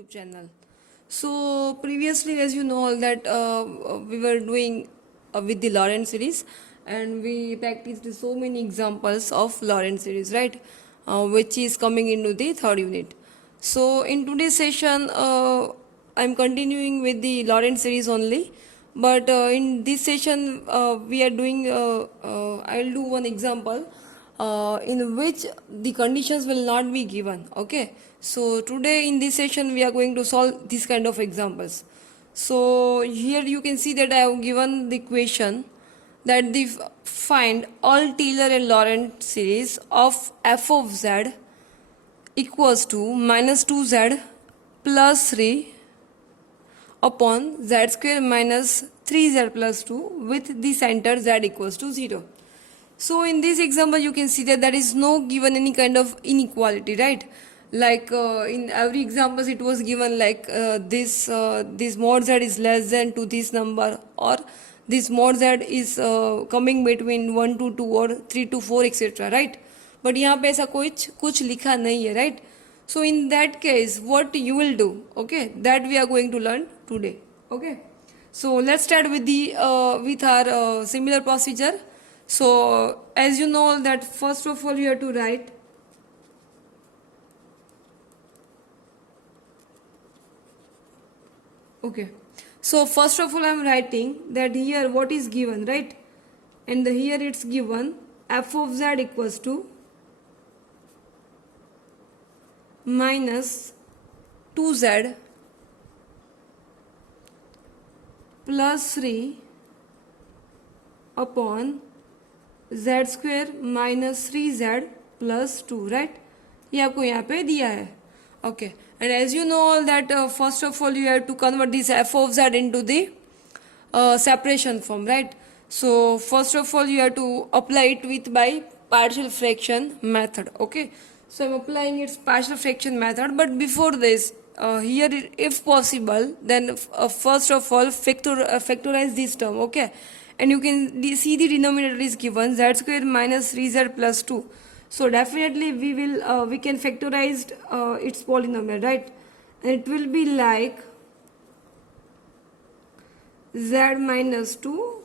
YouTube channel. So previously, as you know, that we were doing with the Lorentz series, and we practiced so many examples of Lorentz series, right? Which is coming into the third unit. So in today's session, I'm continuing with the Lorentz series only. But in this session, we are doing. I'll do one example in which the conditions will not be given. Okay, so today in this session we are going to solve this kind of examples. So here you can see that I have given the equation that the find all Taylor and Lorentz series of f of z equals to minus 2z plus 3 upon z square minus 3z plus 2 with the center z equals to 0. So in this example, you can see that there is no given any kind of inequality, right? Like in every example, it was given like this mod z is less than to this number, or this mod z is coming between 1 to 2 or 3 to 4 etc. right? But यहाँ पे ऐसा कुछ लिखा नहीं है, right? So in that case, what you will do? Okay, that we are going to learn today. Okay, so let's start with the with our similar procedure. So as you know that first of all you have to write okay. So first of all I am writing that here what is given, right? And here it's given f of z equals to minus 2z plus 3 upon z square minus 3z plus 2, right? ये आपको यहाँ पे दिया है. Okay, and as you know that first of all you have to convert this f of z into the separation form, right? So first of all you have to apply it with by partial fraction method. Okay, so I'm applying its partial fraction method, but before this here if possible then first of all factorize this term. Okay, and you can see the denominator is given z square minus 3z plus 2. So definitely we can factorize its polynomial, right? And it will be like z minus 2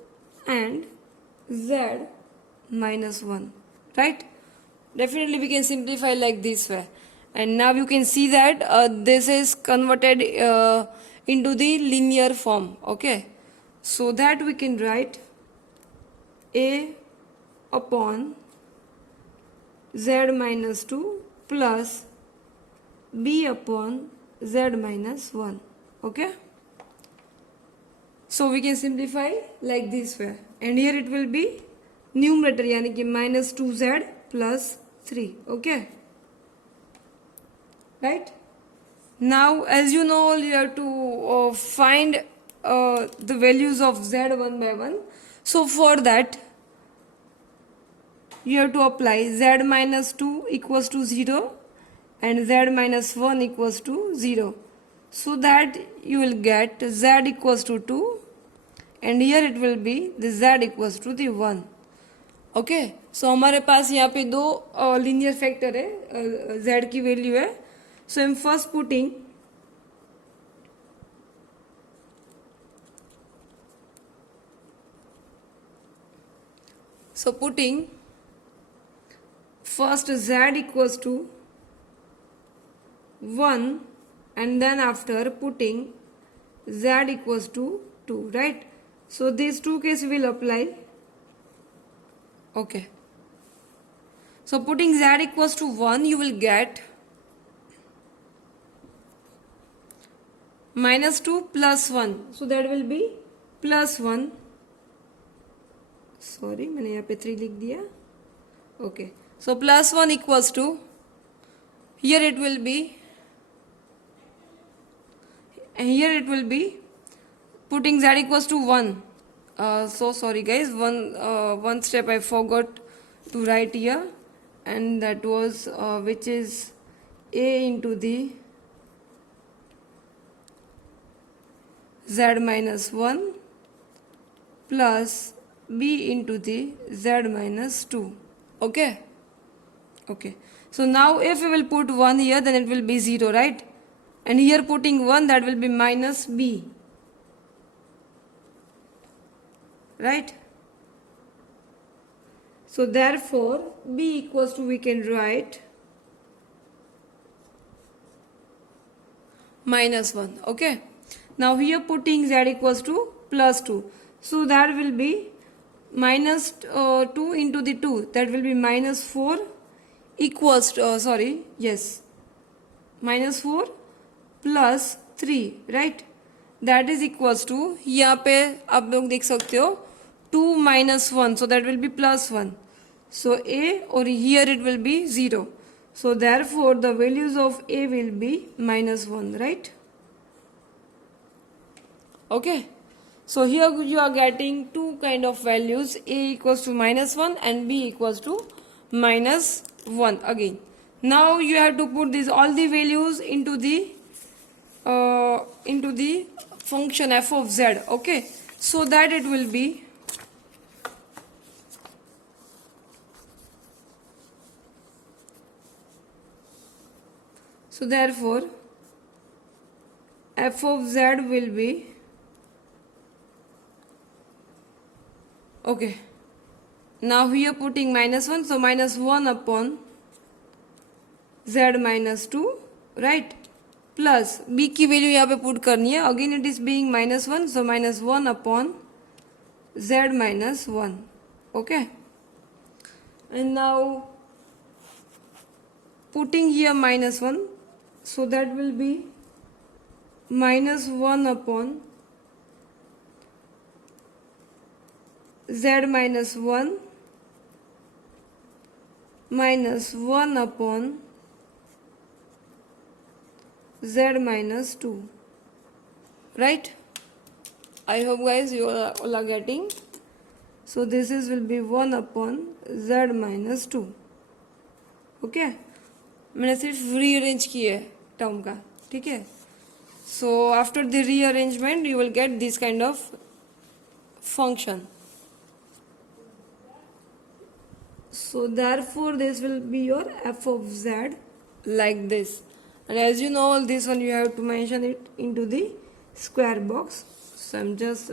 and z minus 1, right? Definitely we can simplify like this way. And now you can see that this is converted into the linear form. Okay, so that we can write a upon z minus 2 plus b upon z minus 1. Okay, so we can simplify like this way, and here it will be numerator यानी कि minus 2z plus 3. Okay, right? Now as you know you have to find the values of z one by one. So for that you have to apply z minus 2 equals to 0 and z minus 1 equals to 0, so that you will get z equals to 2 and here it will be the z equals to the 1. Okay, so हमारे पास यहाँ पे दो linear factor है, z की value है. So I am first putting first z equals to 1 and then after putting z equals to 2, right? So these two cases will apply. Okay, so putting z equals to 1 you will get minus 2 plus 1, so that will be plus 1. Sorry, मैंने यहाँ पे 3 लिख दिया. Okay, so plus 1 equals to, here it will be putting z equals to 1. So sorry guys, one step I forgot to write here, and that was which is a into the z minus 1 plus b into the z minus 2. Okay, so now if we will put 1 here then it will be 0, right? and here putting 1, that will be minus b, right? So therefore b equals to, we can write minus 1. Okay, now here putting z equals to plus 2, so that will be minus 2 into the 2, that will be minus 4 equals to, minus 4 plus 3, right? That is equals to, यहाँ पे आप लोग देख सकते हो 2 minus 1, so that will be plus 1. So a, or here it will be 0. So therefore the values of a will be minus 1, right? Okay. So here you are getting two kind of values, a equals to minus 1 and b equals to minus 1 again. Now you have to put these all the values into the function f of z. Okay, so that it will be so therefore f of z will be, okay, now here putting minus 1, so minus 1 upon z minus 2, right, plus b की value यहाँ पे put करनी है, again it is being minus 1, so minus 1 upon z minus 1. Okay, and now putting here minus 1, so that will be minus 1 upon z minus 1 minus 1 upon z minus 2, right? I hope guys you all are getting. So this is will be 1 upon z minus 2. Okay, मैंने सिर्फ rearrange किया है term का, ठीक है? So after the rearrangement you will get this kind of function. So therefore this will be your f of z like this. And as you know, this one you have to mention it into the square box. So I'm just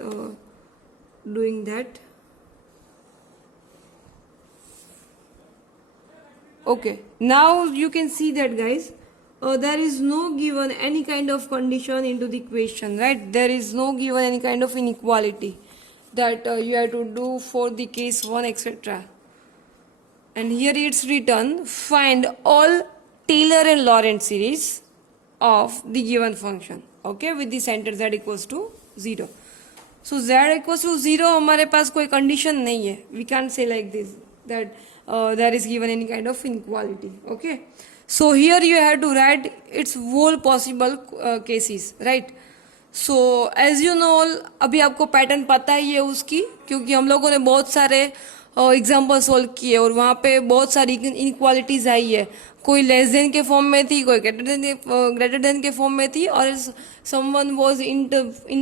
doing that. Okay, now you can see that guys, there is no given any kind of condition into the question, right? There is no given any kind of inequality that you have to do for the case 1, etc. And here it's written, find all Taylor and Lorentz series of the given function, okay, with the center z equals to 0. So z equals to 0 हमारे पास कोई condition नहीं है. We can't say like this that there is given any kind of inequality. Okay. So here you have to write its whole possible cases, right? So as you know, अभी आपको pattern पता ही है उसकी, क्योंकि हम लोगों ने बहुत सारे एग्जाम्पल सोल्व किए और वहाँ पे बहुत सारी इनक्वालिटीज आई है. कोई लेस देन के फॉर्म में थी, कोई ग्रेटर देन के फॉर्म में थी, और someone was in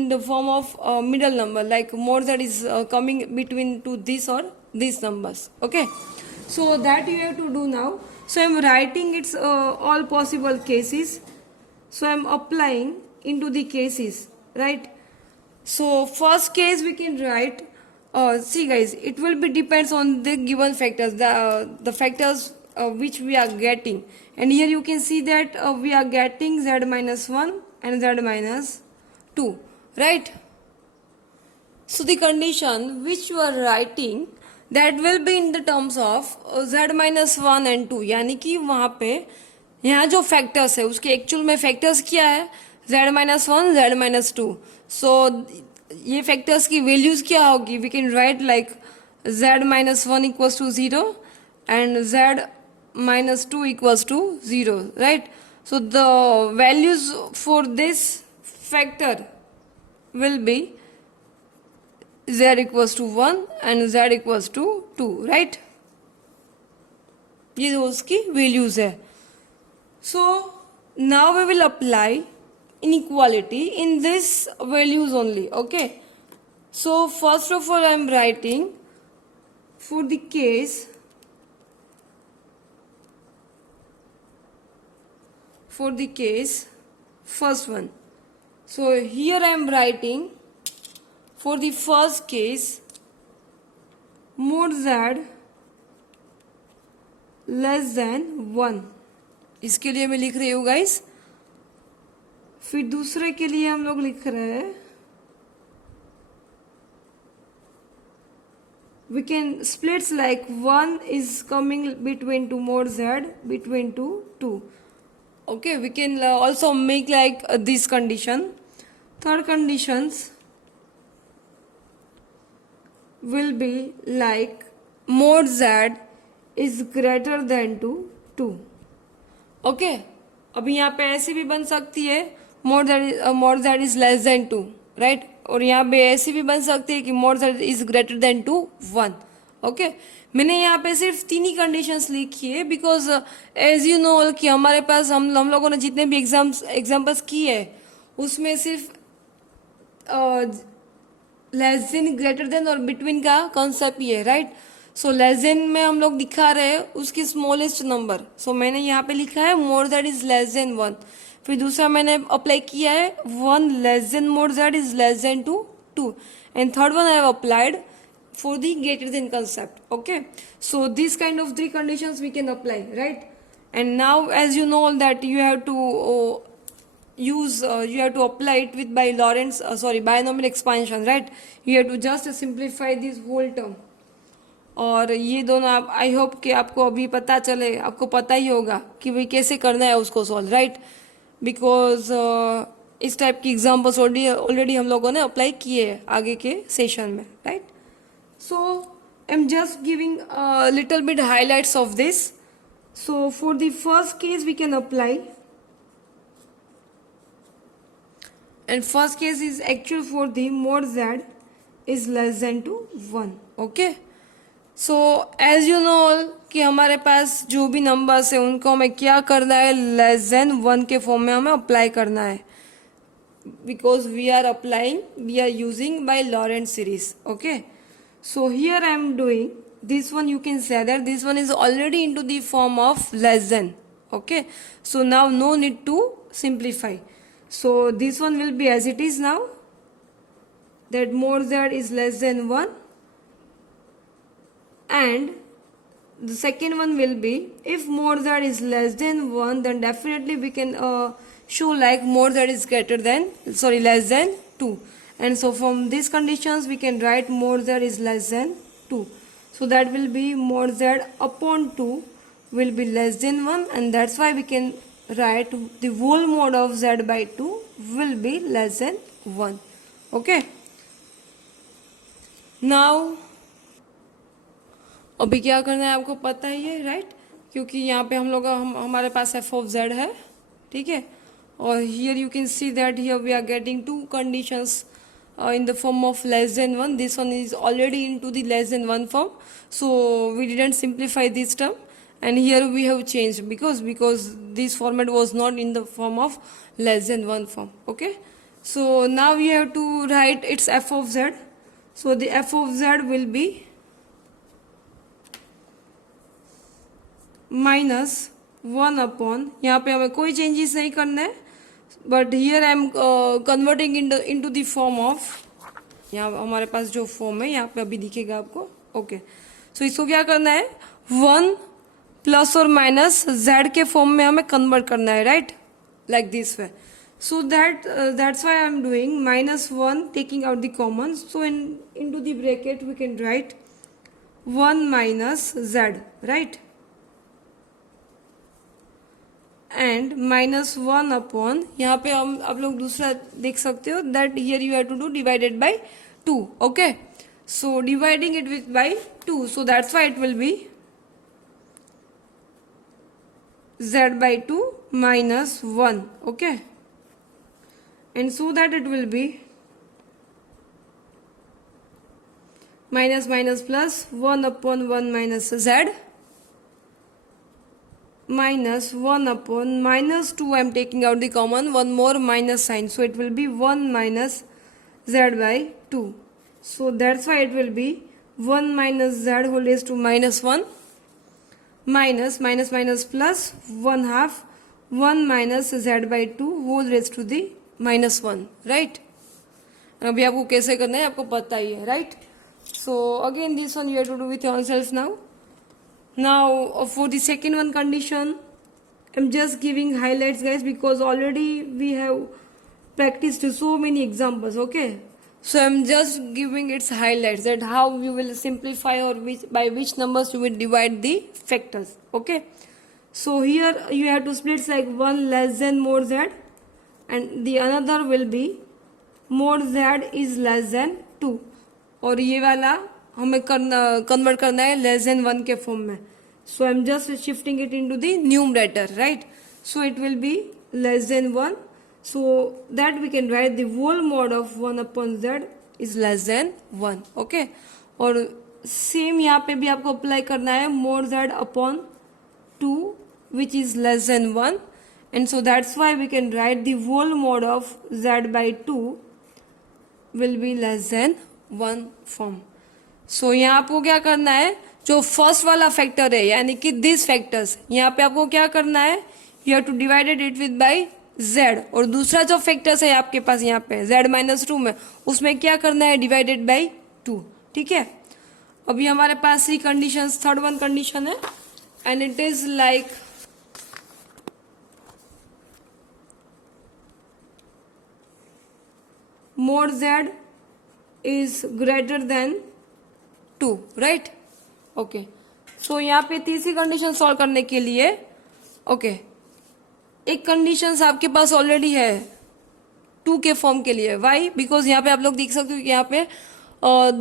the form of middle number, like more that is coming between to this और this numbers. Okay, so that you have to do now. So I am writing its all possible cases. So I am applying into the cases, right? So first case we can write, see guys, it will be depends on the given factors, the factors which we are getting. And here you can see that we are getting z minus 1 and z minus 2, right? So the condition which you are writing, that will be in the terms of z minus 1 and 2. यानी कि वहाँ पे यहाँ जो factors है उसके actual में factors क्या है, z minus 1 z minus 2. सो ये फैक्टर्स की वैल्यूज क्या होगी, we can write like z minus 1 equals to 0 and z minus 2 equals to 0, right? So the values for this factor will be z equals to 1 and z equals to 2, right? ये उसकी values है. So now we will apply inequality in this values only. Okay, so first of all I am writing for the case first one. So here I am writing for the first case mod z less than 1, इसके लिए मैं लिख रही हूँ guys. फिर दूसरे के लिए हम लोग लिख रहे हैं we can splits like 1 is coming between 2 mod z between 2. Okay, we can also make like this condition. Third conditions will be like mod z is greater than 2. Okay, अभी यहाँ पे ऐसी भी बन सकती है mod z is less than 2, right. और यहाँ पे ऐसी भी बन सकती है कि mod z is greater than 2 1. Okay, मैंने यहाँ पे सिर्फ 3 ही कंडीशंस लिखी है बिकॉज एज यू नो कि हमारे पास हम लोगों ने जितने भी एग्जाम्पल्स किए है उसमें सिर्फ लेस देन, ग्रेटर देन और बिटवीन का कॉन्सेप्ट ही है, राइट. सो लेस देन में हम लोग दिखा रहे हैं उसकी स्मॉलेस्ट नंबर. सो मैंने यहाँ पे लिखा है मोर दैट इज लेस देन 1. फिर दूसरा मैंने अप्लाई किया है 1 less than more that is less then 2. And third one I have applied for the greater than concept. Okay, so these kind of 3 conditions we can apply, right. And now as you know that you have to you have to apply it with by Lorentz binomial expansion, right. You have to just simplify this whole term. और ये दोनों आप I hope कि आपको अभी पता चले, आपको पता ही होगा कि भाई कैसे करना है उसको सॉल्व, राइट. बिकॉज इस टाइप की एग्जाम्पल्स ऑलरेडी हम लोगों ने अप्लाई किए हैं आगे के सेशन में, right. So I'm just giving a little bit highlights of this. So for the first case we can apply, and first case is actual for the mod z is less than to 1. Okay, so as you know कि हमारे पास जो भी numbers है उनको हमें क्या करना है, लेस देन 1 के फॉर्म में हमें अप्लाई करना है because we are using by Lorentz series. Okay, so here I am doing this one. You can say that this one is already into the form of less than. Okay, so now no need to simplify. So this one will be as it is now, that mod z is less than 1, and the second one will be if mod z is less than 1 then definitely we can show like mod z is less than 2. And so from these conditions we can write mod z is less than 2. So that will be mod z upon 2 will be less than 1, and that's why we can write the whole mod of z by 2 will be less than 1. Okay, now अभी क्या करना है आपको पता ही है, right. क्योंकि यहाँ पे हमारे पास f of z है, ठीक है. और here you can see that here we are getting 2 conditions in the form of less than 1. This one is already into the less than 1 form, so we didn't simplify this term, and here we have changed because this format was not in the form of less than 1 form. Okay, so now we have to write its f of z. So the f of z will be minus 1 upon, यहाँ पे हमें कोई changes नहीं करना है, but here I am converting into the form of, यहाँ हमारे पास जो फॉर्म है यहाँ पे अभी दिखेगा आपको. ओके, सो इसको क्या करना है, 1 प्लस और माइनस z के फॉर्म में हमें कन्वर्ट करना है, right, like this way. So that's why I am doing -1 taking out the common. So into the bracket we can write 1 minus z, right, and -1 upon, यहाँ पे हम आप लोग दूसरा देख सकते हो that here you have to do divided by 2. Okay, so dividing it with by 2, so that's why it will be z by 2 minus 1. Okay, and so that it will be minus minus plus 1 upon 1 minus z minus 1 upon -2. I am taking out the common, one more minus sign, so it will be 1 minus z by 2. So that's why it will be 1 minus z whole raised to -1 minus minus minus plus 1/2 1 minus z by 2 whole raised to the minus 1, right? अभी आपको कैसे करना है आपको पता ही है, right? So again this one you have to do with yourself now. Now for the second one condition, I'm just giving highlights guys because already we have practiced so many examples, okay? So I'm just giving its highlights that how you will simplify or by which numbers you will divide the factors, okay? So here you have to split like 1 less than more z and the another will be more z is less than 2 और ये वाला हमें convert करना है less than 1 के form में. So I am just shifting it into the numerator, right? So it will be less than 1, so that we can write the whole mod of 1 upon z is less than 1, okay? और same यहाँ पे भी आपको apply करना है more z upon 2 which is less than 1 and so that's why we can write the whole mod of z by 2 will be less than 1 form. सो यहाँ आपको क्या करना है, जो फर्स्ट वाला फैक्टर है यानी कि दिस फैक्टर्स, यहाँ पे आपको क्या करना है, you have to divided it with by z. और दूसरा जो फैक्टर्स है आपके पास यहाँ पे z माइनस 2 में, उसमें क्या करना है, डिवाइडेड बाय 2, ठीक है? अभी हमारे पास 3 कंडीशंस, थर्ड वन कंडीशन है and it is like more z is greater than 2, right? Okay. So यहाँ पे तीसरी कंडीशन सॉल्व करने के लिए ओके एक कंडीशन आपके पास ऑलरेडी है 2 के फॉर्म के लिए. वाई? बिकॉज यहाँ पे आप लोग देख सकते हो कि यहाँ पे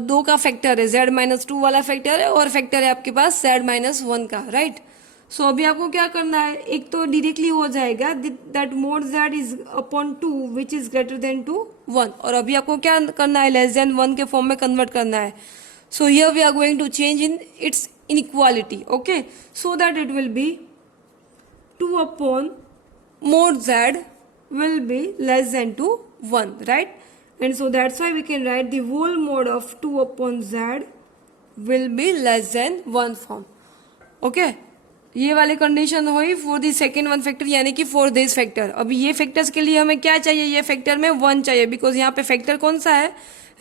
2 का फैक्टर है, z माइनस 2 वाला फैक्टर है और फैक्टर है आपके पास z माइनस 1 का, राइट? सो अभी आपको क्या करना है, एक तो डायरेक्टली हो जाएगा that more z is upon 2 which is greater than to 1 और अभी आपको क्या करना है, लेस देन 1 के फॉर्म में कन्वर्ट करना है. So here we are going to change in its inequality, okay? So that it will be 2 upon more z will be less than to 1, right? And so that's why we can write the whole mode of 2 upon z will be less than 1 form, okay? ये वाली condition हुई for the second one factor यानी कि for this factor. अभी ये factors के लिए हमें क्या चाहिए, ये फैक्टर में 1 चाहिए बिकॉज यहाँ पे फैक्टर कौन सा है,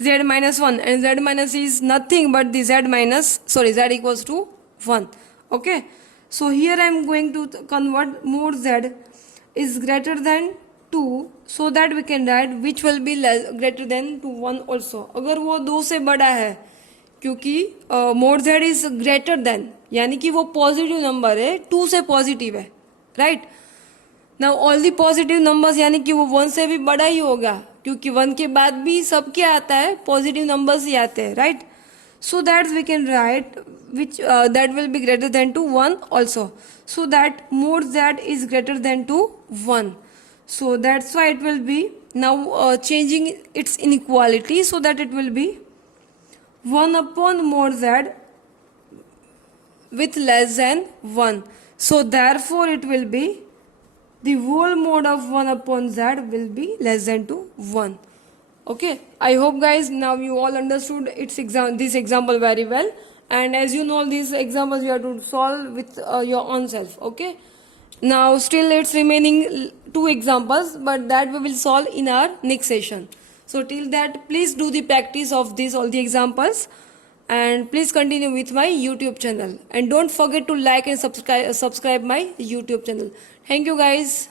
z minus 1 and z minus is nothing but the z equals to 1, okay? So here I am going to convert more z is greater than 2 so that we can write which will be greater than to 1 also. अगर वो 2 से बड़ा है क्योंकि मोर z is greater then यानी कि वो positive number है, 2 से पॉजिटिव है, right? Now all the positive numbers यानी कि वो 1 से भी बड़ा ही होगा क्योंकि 1 के बाद भी सब क्या आता है, पॉजिटिव नंबर्स ही आते हैं, right? So that we can write which that will be greater than to 1 also, so that more z is greater than to 1. So that's why it will be now changing its inequality so that it will be 1 upon more z with less than 1. So therefore it will be the whole mode of 1 upon z will be less than to 1. Okay, I hope guys now you all understood this example very well, and as you know these examples you have to solve with your own self. Okay, now still it's remaining 2 examples but that we will solve in our next session. So till that please do the practice of all the examples and please continue with my YouTube channel and don't forget to like and subscribe my YouTube channel. Thank you guys.